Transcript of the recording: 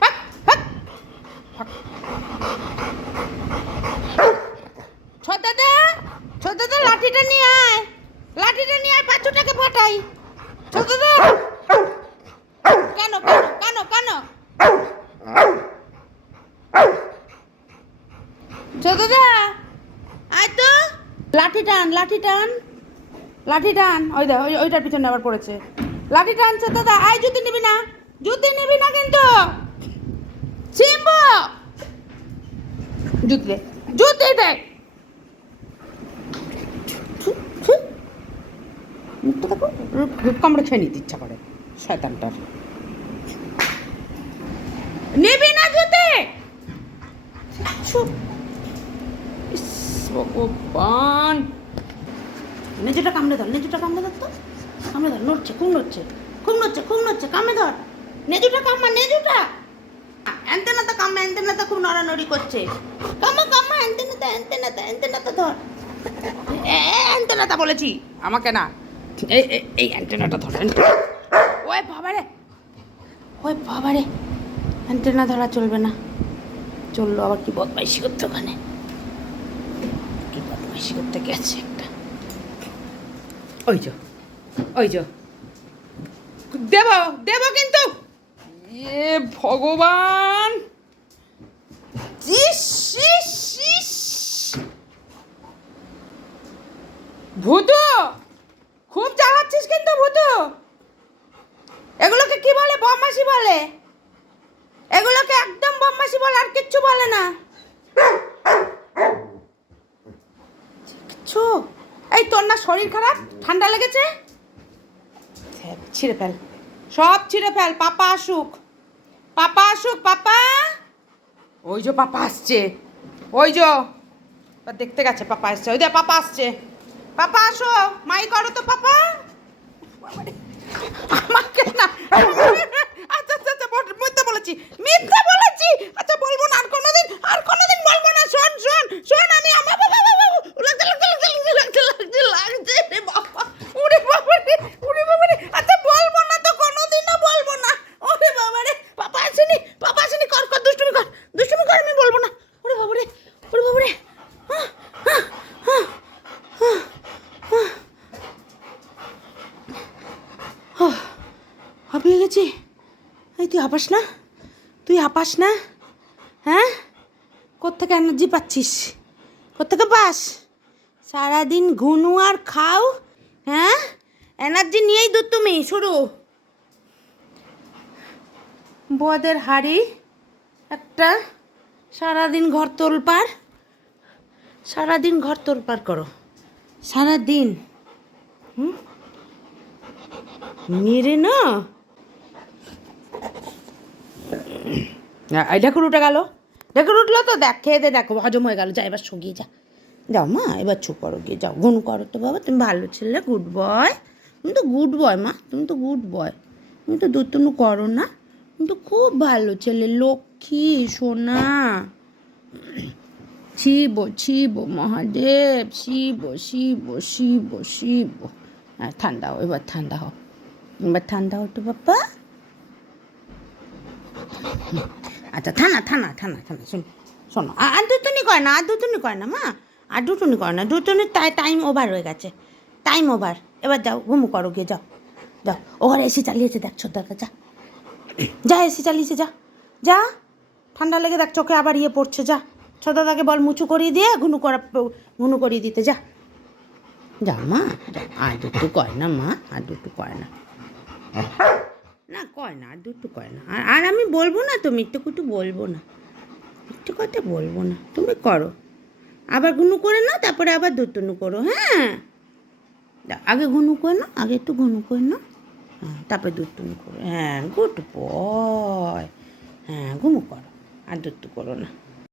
পাক ছোটাদা ছোটাদা লাঠিটা নিয়ে আয়। লাঠিটা নিয়ে আয় পাঁচশোটাকে ফাটাই ছোটাদা কেন কেন কেন কেন? ছোটাদা আয় তো। লাঠি টান লাঠি টান লাঠি টান ওই দা ওই ওইটার পিছনে আবার পড়েছে। লাঠি টানছে দাদা, আয় জুতি নিবি না। জুতি নিবি না কিন্তু। সিম্বু! জুতি দে জুতি দে। কামড়ে খেয়ে নিতে ইচ্ছা করে, শয়তানটার। নিবি না জুতি ভগবান। নেজুটা কামড়ে ধর নেজুটা কামড়ে ধর তো। কামড়ে ধর, নড়ছে, খুব নড়ছে খুব নড়ছে খুব নড়ছে, কামড়ে ধর। নেজুটা কামড়া নেজুটা অ্যান্টেনাটা কামড়া অ্যান্টেনাটা খুব নড়ানড়ি করছে। কামা কামা অ্যান্টেনাটা অ্যান্টেনাটা অ্যান্টেনাটা ধর। অ্যান্টেনাটা বলেছি, আমাকে না। এই অ্যান্টেনাটা ধর ওই বাবারে ওই বাবারে অ্যান্টেনা ধরা চলবে না। চলল আবার কি বদমাইশি করতে ওখানে? কি বদমাইশি করতে গেছে একটা। ওই যো ওই যো। দেব দেব কিন্তু। এ ভগবান। ভূতু! খুব জ্বালাচ্ছিস কিন্তু ভূতু! এগুলোকে কি বলে? বদমাসি বলে? এগুলোকে একদম বদমাসি বলে, আর কিচ্ছু বলে না। কিচ্ছু? এই তোর না শরীর খারাপ? ঠান্ডা লেগেছে? ছিঁড়ে ফেল। সব ছিঁড়ে ফেল, পাপা আসুক। পাপা আসুক, পাপা। ওই যে পাপা আসছে। ওই যে। দেখতে গেছে, পাপা আসছে। ওই দে পাপা আসছে। পাপা আসো, মাই করো তো, পাপা। আমাকে না আচ্ছা আচ্ছা আচ্ছা বল- মিথ্যা বলেছি মিথ্যা বলেছি আচ্ছা বলব না আর কোনোদিন আর কোনোদিন বলব না শোন শোন শোন আমি আমার বাবা বাবা লাগছে লাগছে লাগছে লাগছে লাগছে লাগছে রে বাবা উড়ে বাবা রে উড়ে বাবা রে আচ্ছা বলব না তো কোনোদিনও বলব না ওরে বাবা রে পাপা আসেনি পাপা আসেনি কর কর দুষ্টুমি কর দুষ্টুমি কর আমি বলব না ওরে বাবা রে ওরে বাবা রে আহ, আহ, আহ, আহ, আহ। আহ, হাঁপিয়ে গেছি? এই তুই হাঁপাস না? তুই হাঁপাস না? হ্যাঁ? কোত্থেকে এনার্জি পাচ্ছিস? কোত্থেকে পাস? সারাদিন ঘুনু আর খাও হ্যাঁ? এনার্জি নিয়েই দূর তুমি, শুরু। বদের হাড়ি, একটা সারাদিন ঘর তোলপার সারাদিন ঘর তোলপার করো। সারাদিন। হুম? মেরে না? এই ঢাকুর উঠে গেল। ঢাকুর উঠল তো, দেখ, খেয়ে দে, দেখো, হজম হয়ে গেল। যা, এবার শুকিয়ে যা। যাও, মা, এবার চুপ করো, গিয়ে যাও। গুন করো তো, বাবা, তুমি ভালো ছেলে গুড বয় তুমি তো গুড বয় মা, তুমি তো গুড বয় তুমি তো দু দুতুনু করো না। তুমি তো খুব ভালো ছেলে, লক্ষ্মী, সোনা। শিব শিব, মহাদেব, শিব শিব শিব শিব। হ্যাঁ ঠান্ডা হও, এবার ঠান্ডা হও। এবার ঠান্ডা হতো বাপ্পা। আচ্ছা থানা থানা থানা থানা, শোনো শোনো। আর দুটুনি করে না, আর দুটুনি করে না, মা। আর দুটুনি করে না দুটুনি তাই টাইম ওভার হয়ে গেছে। টাইম ওভার এবার যাও, ঘুমু করো, গিয়ে যাও। যাও। ও ঘরে এসি চালিয়েছে, দেখ ছোটদাকে যা। যা, এসি চালিয়েছে, যা। যা। ঠান্ডা লেগে দেখ, চোখে আবার ইয়ে পড়ছে, যা। ছোটদাকে বল, মুচু করিয়ে দিয়ে, ঘুনু করা, ঘুনু করিয়ে দিতে, যা। যা, মা। আর দুটু কয় না, মা। আর দুটু কয় না। না, কয় না, আর দুটু কয় না। আর আর আমি বলব না তো একটু কুটু বলব না। একটু কথা বলব না, তুমি করো। আবার ঘুনু করে নাও, তারপরে আবার দুটুনু করো হ্যাঁ? আগে ঘুনু করে নাও, আগে একটু ঘুনু করে নাও। হ্যাঁ তারপরে দুটুনু করো। হ্যাঁ গুড বয়। হ্যাঁ ঘুমু করো, আর দুটু করো না।